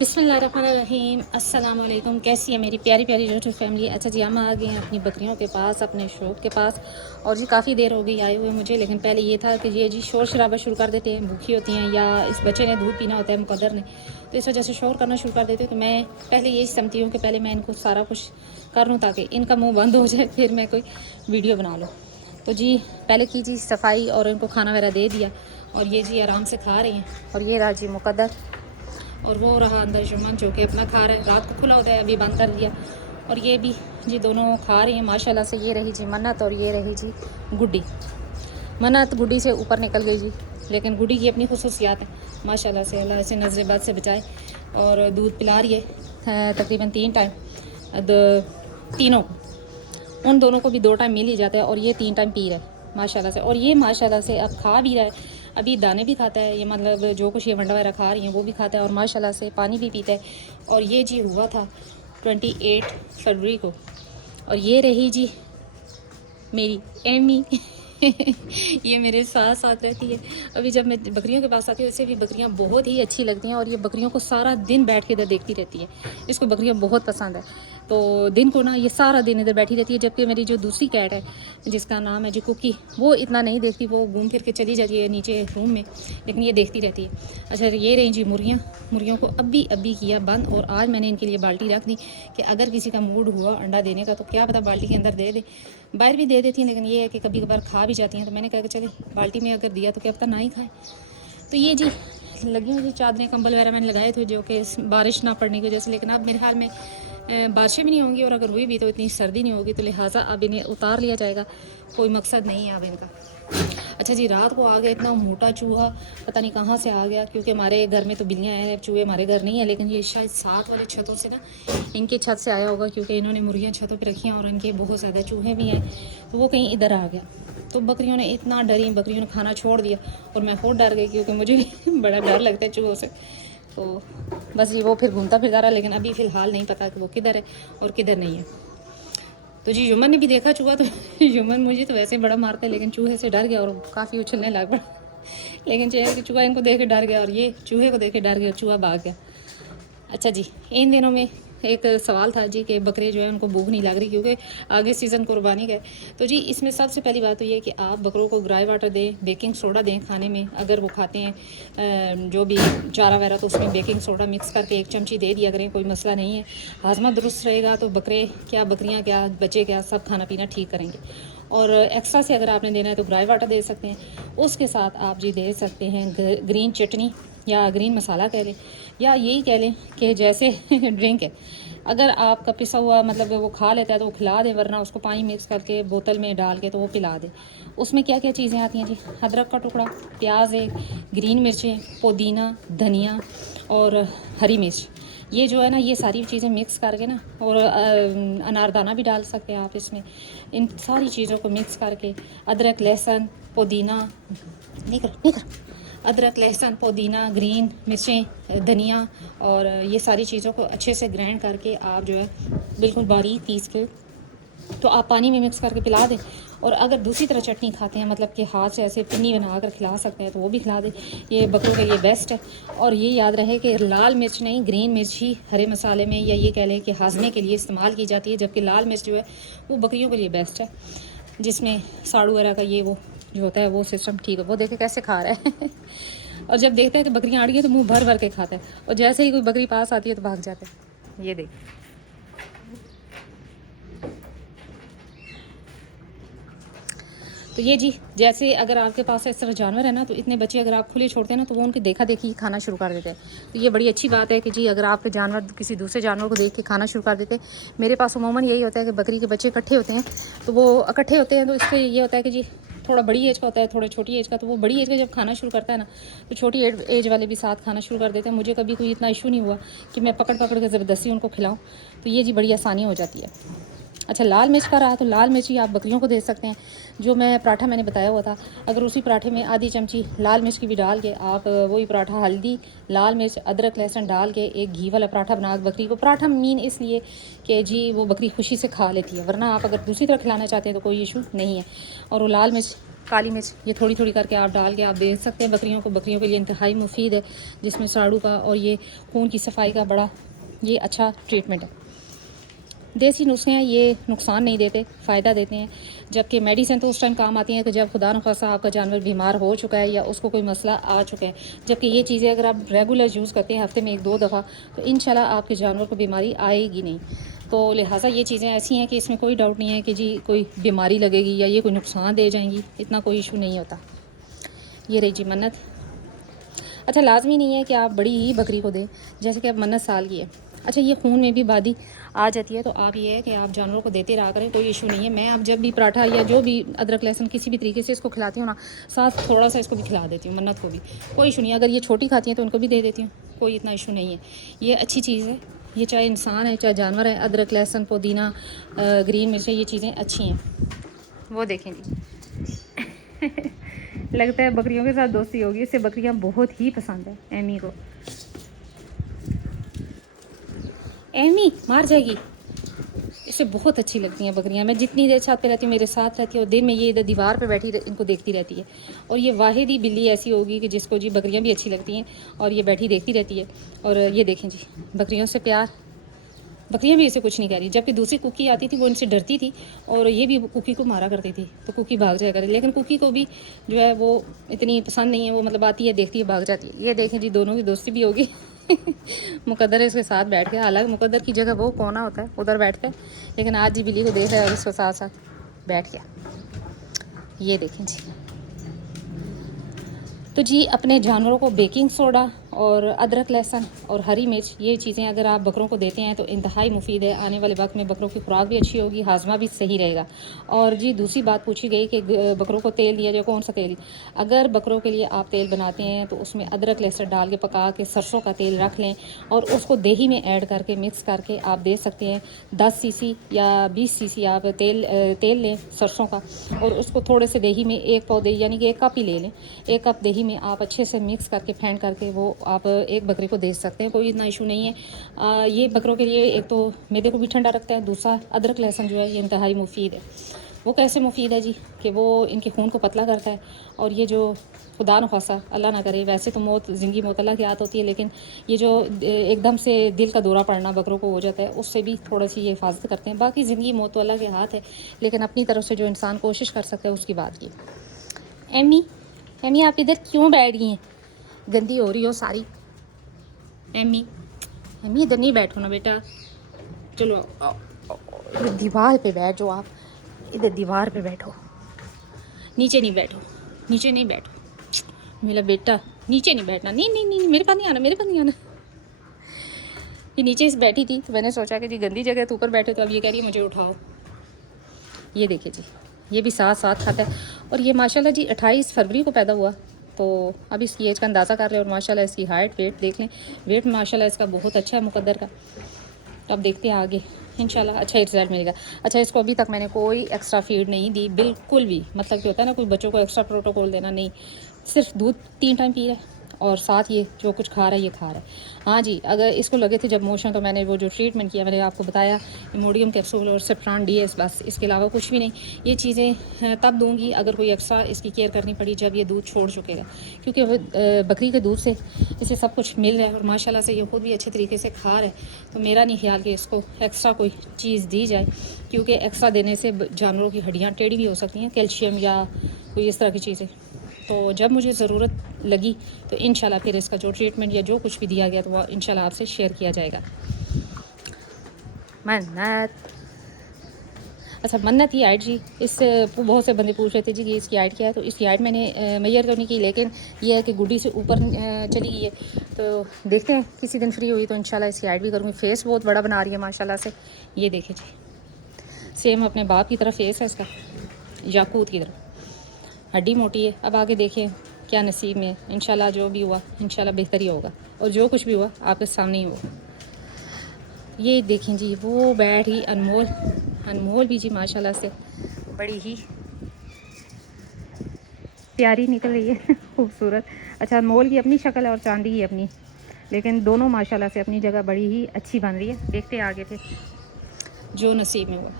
बिस्मिल्लाहिर्रहमानिर्रहीम। अस्सलाम वालेकुम। कैसी है मेरी प्यारी प्यारी यूट्यूब फैमिली। अच्छा जी, हम आ गए हैं अपनी बकरियों के पास, अपने शॉप के पास। और जी काफ़ी देर हो गई आए हुए मुझे, लेकिन पहले ये था कि ये जी शोर शराबा शुरू कर देते हैं, भूखी होती हैं या इस बच्चे ने दूध पीना होता है मुकद्दर ने, तो इस वजह से शोर करना शुरू कर देते हैं। तो मैं पहले यही समझती हूँ कि पहले मैं इनको सारा कुछ कर लूँ ताकि इनका मुँह बंद हो जाए, फिर मैं कोई वीडियो बना लूँ। तो जी पहले की जी सफाई और इनको खाना वगैरह दे दिया, और ये जी आराम से खा रही हैं। और ये रहा जी मुकद्दर, और वो रहा अंदर जुम्मन जो कि अपना खा रहा है। रात को खुला होता है, अभी बंद कर दिया। और ये भी जी दोनों खा रही हैं माशाल्लाह से। ये रही जी मन्नत और ये रही जी गुड्डी। मन्नत गुड्डी से ऊपर निकल गई जी, लेकिन गुड्डी की अपनी खुसूसियात है माशाल्लाह से। अल्लाह से नज़र बद से बचाए। और दूध पिला रही है तकरीबन 3 टाइम तीनों को। उन दोनों को भी 2 टाइम मिल ही जाता है, और ये 3 टाइम पी रहा है माशाल्लाह से। और ये माशाल्लाह से अब खा भी रहा है, अभी दाने भी खाता है। ये मतलब जो कुछ ये वंडा वगैरह खा रही हैं वो भी खाता है, और माशाल्लाह से पानी भी पीता है। और ये जी हुआ था 28 फरवरी को। और ये रही जी मेरी एमी ये मेरे साथ साथ रहती है। अभी जब मैं बकरियों के पास आती हूँ, इससे भी बकरियाँ बहुत ही अच्छी लगती हैं, और ये बकरियों को सारा दिन बैठ के इधर देखती रहती है। इसको बकरियाँ बहुत पसंद है, तो दिन को ना ये सारा दिन इधर बैठी रहती है। जबकि मेरी जो दूसरी कैट है जिसका नाम है जो कुकी, वो इतना नहीं देखती, वो घूम फिर के चली जाती है नीचे रूम में, लेकिन ये देखती रहती है। अच्छा, ये रही जी मुर्गियों को अभी किया बंद। और आज मैंने इनके लिए बाल्टी रख दी कि अगर किसी का मूड हुआ अंडा देने का तो क्या पता बाल्टी के अंदर दे दे। बाहर भी दे देती हैं, लेकिन ये है कि कभी कभार खा भी जाती हैं। तो मैंने कहा कि चले बाल्टी में अगर दिया तो क्या पता ना ही खाएं। तो ये जी लगी हुई चादरें कंबल वगैरह मैंने लगाए थे जो कि बारिश ना पड़ने की वजह से, लेकिन अब मेरे ख्याल में बारिशें भी नहीं होंगी, और अगर हुई भी तो इतनी सर्दी नहीं होगी, तो लिहाजा अब इन्हें उतार लिया जाएगा। कोई मकसद नहीं है अब इनका। अच्छा जी, रात को आ गया इतना मोटा चूहा, पता नहीं कहाँ से आ गया, क्योंकि हमारे घर में तो बिल्लियाँ हैं, चूहे हमारे घर नहीं है। लेकिन ये शायद साथ वाले छतों से ना, इनके छत से आया होगा, क्योंकि इन्होंने मुर्गियाँ छतों पर रखी हैं और इनके बहुत ज़्यादा चूहे भी हैं, तो वो कहीं इधर आ गया। तो बकरियों ने इतना डरी, बकरियों ने खाना छोड़ दिया, और मैं खुद डर गई, क्योंकि मुझे बड़ा डर लगता है चूहों से। तो बस ये वो फिर घूमता फिरता रहा, लेकिन अभी फ़िलहाल नहीं पता कि वो किधर है और किधर नहीं है। तो जी युमन ने भी देखा चूहा, तो युमन मुझे तो वैसे बड़ा मारता है, लेकिन चूहे से डर गया और काफ़ी उछलने लग पड़ा। लेकिन चेहरे कि चूहा इनको देख के डर गया, और ये चूहे को देख के डर गया, चूहा भाग गया। अच्छा जी, इन दिनों में एक सवाल था जी कि बकरे जो है उनको भूख नहीं लग रही, क्योंकि आगे सीज़न कुर्बानी का है। तो जी इसमें सबसे पहली बात तो ये है कि आप बकरों को ग्राई वाटर दें, बेकिंग सोडा दें खाने में। अगर वो खाते हैं जो भी चारा वगैरह, तो उसमें बेकिंग सोडा मिक्स करके 1 चमची दे दिया करें, कोई मसला नहीं है। हाजमा दुरुस्त रहेगा तो बकरे क्या, बकरियाँ क्या, बच्चे क्या, सब खाना पीना ठीक करेंगे। और एक्स्ट्रा से अगर आपने देना है तो ग्राई वाटर दे सकते हैं। उसके साथ आप जी दे सकते हैं ग्रीन चटनी, या ग्रीन मसाला कह लें, या यही कह लें कि जैसे ड्रिंक है। अगर आपका पिसा हुआ मतलब वो खा लेता है तो वो खिला दें, वरना उसको पानी मिक्स करके बोतल में डाल के तो वो पिला दें। उसमें क्या क्या चीज़ें आती हैं जी? अदरक का टुकड़ा, प्याज है, ग्रीन मिर्चें, पुदीना, धनिया और हरी मिर्च। ये जो है ना, ये सारी चीज़ें मिक्स करके ना, और अनारदाना भी डाल सकते हैं आप इसमें। इन सारी चीज़ों को मिक्स करके अदरक, लहसुन, पुदीना, नहीं कर अदरक, लहसुन, पुदीना, ग्रीन मिर्चें, धनिया, और ये सारी चीज़ों को अच्छे से ग्राइंड करके आप जो है बिल्कुल बारीक पीस के तो आप पानी में मिक्स करके पिला दें। और अगर दूसरी तरह चटनी खाते हैं, मतलब कि हाथ से ऐसे पिन्नी बना कर खिला सकते हैं, तो वो भी खिला दें। ये बकरों के लिए बेस्ट है। और ये याद रहे कि लाल मिर्च नहीं, ग्रीन मिर्च ही हरे मसाले में, या ये कह लें कि हाजमे के लिए इस्तेमाल की जाती है, जबकि लाल मिर्च जो है वो बकरियों के लिए बेस्ट है, जिसमें साड़ू वगैरह का ये वो जो होता है वो सिस्टम ठीक है। वो देखे कैसे खा रहा है और जब देखता है कि बकरियाँ आ रही हैं तो मुंह भर भर के खाता है, और जैसे ही कोई बकरी पास आती है तो भाग जाता है। ये देख, तो ये जी जैसे अगर आपके पास इस तरह जानवर है ना, तो इतने बच्चे अगर आप खुले छोड़ते हैं ना, तो वो उनकी देखा देखी खाना शुरू कर देते हैं। तो ये बड़ी अच्छी बात है कि जी अगर आपके जानवर किसी दूसरे जानवर को देख के खाना शुरू कर देते हैं। मेरे पास उमूमन यही होता है कि बकरी के बच्चे इकट्ठे होते हैं, तो वो इकट्ठे होते हैं, तो इससे ये होता है कि जी थोड़ा बड़ी एज का होता है, थोड़ा छोटी एज का, तो वो बड़ी एज का जब खाना शुरू करता है ना, तो छोटी एज वाले भी साथ खाना शुरू कर देते हैं। मुझे कभी कोई इतना इशू नहीं हुआ कि मैं पकड़ पकड़ के ज़बरदस्ती उनको खिलाऊँ, तो ये जी बड़ी आसानी हो जाती है। अच्छा, लाल मिर्च का रहा तो लाल मिर्च ही आप बकरियों को दे सकते हैं। जो मैं पराठा मैंने बताया हुआ था, अगर उसी पराठे में आधी चमची लाल मिर्च की भी डाल के आप वही पराठा हल्दी, लाल मिर्च, अदरक, लहसुन डाल के एक घी वाला पराठा बना बकरी को, पराठा मीन इसलिए कि जी वो बकरी खुशी से खा लेती है, वरना आप अगर दूसरी तरह खिलाना चाहते हैं तो कोई इशू नहीं है। और वो लाल मिर्च काली मिर्च ये थोड़ी थोड़ी करके आप डाल के आप दे सकते हैं बकरियों को। बकरियों के लिए इंतहाई मुफीद है, जिसमें साड़ू का और ये खून की सफाई का बड़ा ये अच्छा ट्रीटमेंट है। देसी नुस्खे हैं, ये नुकसान नहीं देते, फ़ायदा देते हैं। जबकि मेडिसिन तो उस टाइम काम आती हैं कि जब खुदा न खासा आपका जानवर बीमार हो चुका है या उसको कोई मसला आ चुका है। जबकि ये चीज़ें अगर आप रेगुलर यूज़ करते हैं हफ्ते में 1-2 दफ़ा, तो इंशाल्लाह आपके जानवर को बीमारी आएगी नहीं। तो लिहाजा ये चीज़ें ऐसी हैं कि इसमें कोई डाउट नहीं है कि जी कोई बीमारी लगेगी या ये कोई नुकसान दे जाएंगी, इतना कोई इशू नहीं होता। ये रही जी मन्नत। अच्छा, लाजमी नहीं है कि आप बड़ी ही बकरी को दें, जैसे कि अब मन्नत साल की है। अच्छा, ये खून में भी बादी आ जाती है, तो आप ये है कि आप जानवरों को देते रहा करें, कोई इशू नहीं है। मैं अब जब भी पराठा या जो भी अदरक लहसुन किसी भी तरीके से इसको खिलाती हूँ ना, साथ थोड़ा सा इसको भी खिला देती हूँ, मन्नत को भी, कोई इशू नहीं है। अगर ये छोटी खाती हैं तो उनको भी दे देती हूँ, कोई इतना इशू नहीं है। ये अच्छी चीज़ है, ये चाहे इंसान है चाहे जानवर है। अदरक लहसुन पुदीना ग्रीन मिर्च, ये चीज़ें अच्छी हैं। वो देखें जी लगता है बकरियों के साथ दोस्ती होगी, इससे बकरियां बहुत ही पसंद है एमी को। एमी मार जाएगी, इसे बहुत अच्छी लगती हैं बकरियां। मैं जितनी देर छत पे रहती हूँ मेरे साथ रहती है, और दिन में ये इधर दीवार पे बैठी इनको देखती रहती है। और ये वाहिद ही बिल्ली ऐसी होगी कि जिसको जी बकरियां भी अच्छी लगती हैं और ये बैठी देखती रहती है। और ये देखें जी, बकरियों से प्यार, बकरियां भी इसे कुछ नहीं कह रही। जबकि दूसरी कुकी आती थी वो इनसे डरती थी और ये भी कुकी को मारा करती थी, तो कुकी भाग जाया करे। लेकिन कुकी को भी जो है वो इतनी पसंद नहीं है, वो मतलब आती है देखती है भाग जाती है। ये देखें जी, दोनों की दोस्ती भी होगी मुकद्दर इसके साथ बैठ गया। हालांकि मुकद्दर की जगह वो कोना होता है, उधर बैठता है, लेकिन आज जी बिल्ली को देख रहा है और उसके साथ साथ बैठ गया। ये देखें जी। तो जी अपने जानवरों को बेकिंग सोडा और अदरक लहसुन और हरी मिर्च, ये चीज़ें अगर आप बकरों को देते हैं तो इंतहाई मुफीद है। आने वाले वक्त में बकरों की खुराक भी अच्छी होगी, हाजमा भी सही रहेगा। और जी दूसरी बात पूछी गई कि बकरों को तेल दिया जाए, कौन सा तेल? अगर बकरों के लिए आप तेल बनाते हैं तो उसमें अदरक लहसुन डाल के पका के सरसों का तेल रख लें और उसको दही में ऐड करके मिक्स करके आप दे सकते हैं। 10 सीसी या 20 सीसी आप तेल लें सरसों का, और उसको थोड़े से दही में 1 पाव दही यानी कि 1 कप ही ले लें, 1 कप दही में आप अच्छे से मिक्स करके फेंट करके वो आप एक बकरी को दे सकते हैं, कोई इतना इशू नहीं है। ये बकरों के लिए एक तो मैदे को भी ठंडा रखता है, दूसरा अदरक लहसुन जो है ये इंतहाई मुफीद है। वो कैसे मुफीद है जी कि वो इनके खून को पतला करता है। और ये जो खुदा न खासा अल्लाह ना करे, वैसे तो मौत ज़िंदगी मौत अल्लाह की हाथ होती है, लेकिन ये जो एकदम से दिल का दौरा पड़ना बकरों को हो जाता है, उससे भी थोड़ी सी ये हिफाजत करते हैं। बाकी ज़िंदगी मौत तो अल्लाह के हाथ है, लेकिन अपनी तरफ से जो इंसान कोशिश कर सकता है उसकी बात की। एमी, एमी आप इधर क्यों बैठ गई हैं? गंदी हो रही हो सारी। एमी, एमी इधर नहीं बैठो ना बेटा, चलो इधर दीवार पे बैठ जाओ आप, इधर दीवार पे बैठो, नीचे नहीं बैठो, नीचे नहीं बैठो मेरा बेटा, नीचे नहीं बैठना। नहीं नहीं नहीं, मेरे पास नहीं आना, मेरे पास नहीं आना। ये नीचे इस बैठी थी तो मैंने सोचा कि जी गंदी जगह तो ऊपर बैठे, तो अब ये कह रही है मुझे उठाओ। ये देखिए जी, ये भी साथ साथ खाता है। और ये माशाल्लाह जी 28 फरवरी को पैदा हुआ, तो अब इसकी एज का अंदाज़ा कर रहे हैं। और माशाल्लाह इसकी हाइट वेट देख लें, वेट माशाल्लाह इसका बहुत अच्छा है मुकद्दर का। तो अब देखते हैं आगे इंशाल्लाह अच्छा रिज़ल्ट मिलेगा। अच्छा, इसको अभी तक मैंने कोई एक्स्ट्रा फीड नहीं दी बिल्कुल भी, मतलब कि होता है ना कोई बच्चों को एक्स्ट्रा प्रोटोकॉल देना, नहीं, सिर्फ दूध 3 टाइम पी रहा है और साथ ये जो कुछ खा रहा है ये खा रहा है। हाँ जी, अगर इसको लगे थे जब मोशन, तो मैंने वो जो ट्रीटमेंट किया मैंने आपको बताया, इमोडियम कैप्सूल और सेफ्रॉन डीएस, बस इसके अलावा कुछ भी नहीं। ये चीज़ें तब दूंगी अगर कोई एक्स्ट्रा इसकी केयर करनी पड़ी, जब ये दूध छोड़ चुकेगा, क्योंकि बकरी के दूध से इसे सब कुछ मिल रहा है और माशाल्लाह से ये खुद भी अच्छे तरीके से खा रहा है। तो मेरा नहीं ख्याल कि इसको एक्स्ट्रा कोई चीज़ दी जाए, क्योंकि एक्स्ट्रा देने से जानवरों की हड्डियाँ टेढ़ी भी हो सकती हैं, कैल्शियम या कोई इस तरह की चीज़ें। तो जब मुझे ज़रूरत लगी तो इंशाल्लाह फिर इसका जो ट्रीटमेंट या जो कुछ भी दिया गया तो वह इंशाल्लाह आपसे शेयर किया जाएगा। मन्नत, अच्छा मन्नत ही हाइट जी, इससे बहुत से बंदे पूछ रहे थे जी कि इसकी हाइट क्या है, तो इसकी हाइट मैंने मेजर तो नहीं की, लेकिन यह है कि गुड्डी से ऊपर चली गई है। तो देखते हैं किसी दिन फ्री हुई तो इंशाल्लाह इसकी हाइट भी करूँगी। फेस बहुत बड़ा बना रही है माशाल्लाह से, ये देखे जी, सेम अपने बाप की तरफ फेस है इसका, याकूत की तरफ, हड्डी मोटी है। अब आगे देखें क्या नसीब में, इंशाल्लाह जो भी हुआ इंशाल्लाह बेहतर ही होगा, और जो कुछ भी हुआ आपके सामने ही हुआ। ये देखें जी, वो बैठ ही अनमोल, अनमोल भी जी माशाल्लाह से बड़ी ही प्यारी निकल रही है खूबसूरत। अच्छा, अनमोल की अपनी शक्ल है और चांदी की अपनी, लेकिन दोनों माशाल्लाह से अपनी जगह बड़ी ही अच्छी बन रही है। देखते हैं आगे फिर जो नसीब में हुआ।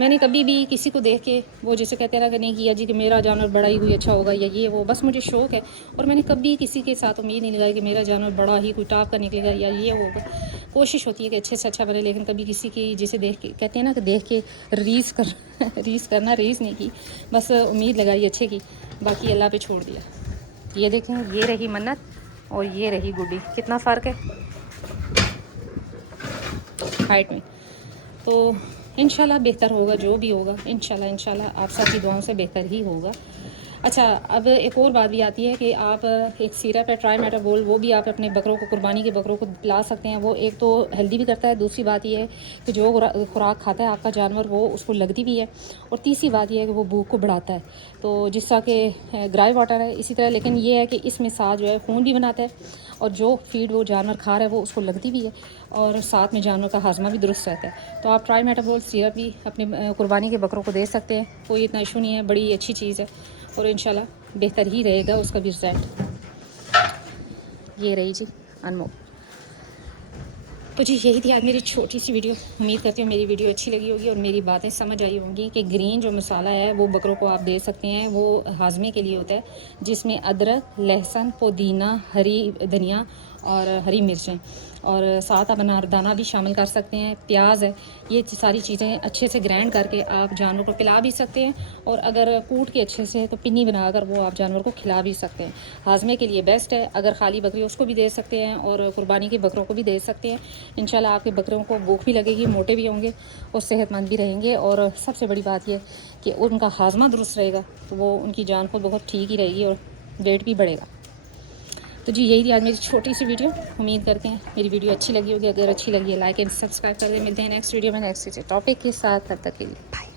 मैंने कभी भी किसी को देख के वो जैसे कहते हैं ना कि नहीं किया जी कि मेरा जानवर बड़ा ही कोई अच्छा होगा या ये वो, बस मुझे शौक़ है और मैंने कभी किसी के साथ उम्मीद नहीं लगाई कि मेरा जानवर बड़ा ही कोई टॉप का निकलेगा या ये होगा। कोशिश होती है कि अच्छे से अच्छा बने, लेकिन कभी किसी की जिसे देख के कहते हैं ना कि देख के रीस करना, रीस नहीं की, बस उम्मीद लगाई अच्छे की, बाकी अल्लाह पे छोड़ दिया। ये देखें, ये रही मन्नत और ये रही गुड्डी, कितना फ़र्क है हाइट में। तो इंशाल्लाह बेहतर होगा, जो भी होगा इंशाल्लाह आप सबकी दुआओं से बेहतर ही होगा। अच्छा, अब एक और बात भी आती है कि आप एक सिरप है ट्राइमेटाबोल, वो भी आप अपने बकरों को, कुर्बानी के बकरों को पिला सकते हैं। वो एक तो हेल्दी भी करता है, दूसरी बात ये है कि जो खुराक खाता है आपका जानवर वो उसको लगती भी है, और तीसरी बात ये है कि वो भूख को बढ़ाता है। तो जिस तरह के ग्राई वाटर है इसी तरह, लेकिन ये है कि इसमें साथ जो है खून भी बनाता है, और जो फीड वो जानवर खा रहा है वो उसको लगती भी है, और साथ में जानवर का हाजमा भी दुरुस्त रहता है। तो आप ट्राइमेटाबोल सिरप भी अपने कुर्बानी के बकरों को दे सकते हैं, कोई इतना इशू नहीं है, बड़ी अच्छी चीज़ है और इंशाल्लाह बेहतर ही रहेगा उसका भी रिज़ल्ट। ये रही जी अनमोल। तो जी यही थी आज मेरी छोटी सी वीडियो। उम्मीद करती हूँ मेरी वीडियो अच्छी लगी होगी और मेरी बातें समझ आई होंगी कि ग्रीन जो मसाला है वो बकरों को आप दे सकते हैं। वो हाजमे के लिए होता है, जिसमें अदरक, लहसुन, पुदीना, हरी धनिया और हरी मिर्चें, और साथ आप अनारदाना भी शामिल कर सकते हैं, प्याज है। ये सारी चीज़ें अच्छे से ग्राइंड करके आप जानवर को पिला भी सकते हैं, और अगर कूट के अच्छे से तो पिन्नी बनाकर वो आप जानवर को खिला भी सकते हैं। हाजमे के लिए बेस्ट है। अगर खाली बकरी उसको भी दे सकते हैं और कुर्बानी के बकरों को भी दे सकते हैं। इंशाल्लाह आपके बकरों को भूख भी लगेगी, मोटे भी होंगे और सेहतमंद भी रहेंगे, और सबसे बड़ी बात यह कि उनका हाजमा दुरुस्त रहेगा, तो वो उनकी जान को बहुत ठीक ही रहेगी और वेट भी बढ़ेगा। तो जी यही थी आज मेरी छोटी सी वीडियो। उम्मीद करते हैं मेरी वीडियो अच्छी लगी होगी। अगर अच्छी लगी है लाइक एंड सब्सक्राइब कर दें। मिलते हैं नेक्स्ट वीडियो में नेक्स्ट टॉपिक के साथ। तब तक के लिए बाय।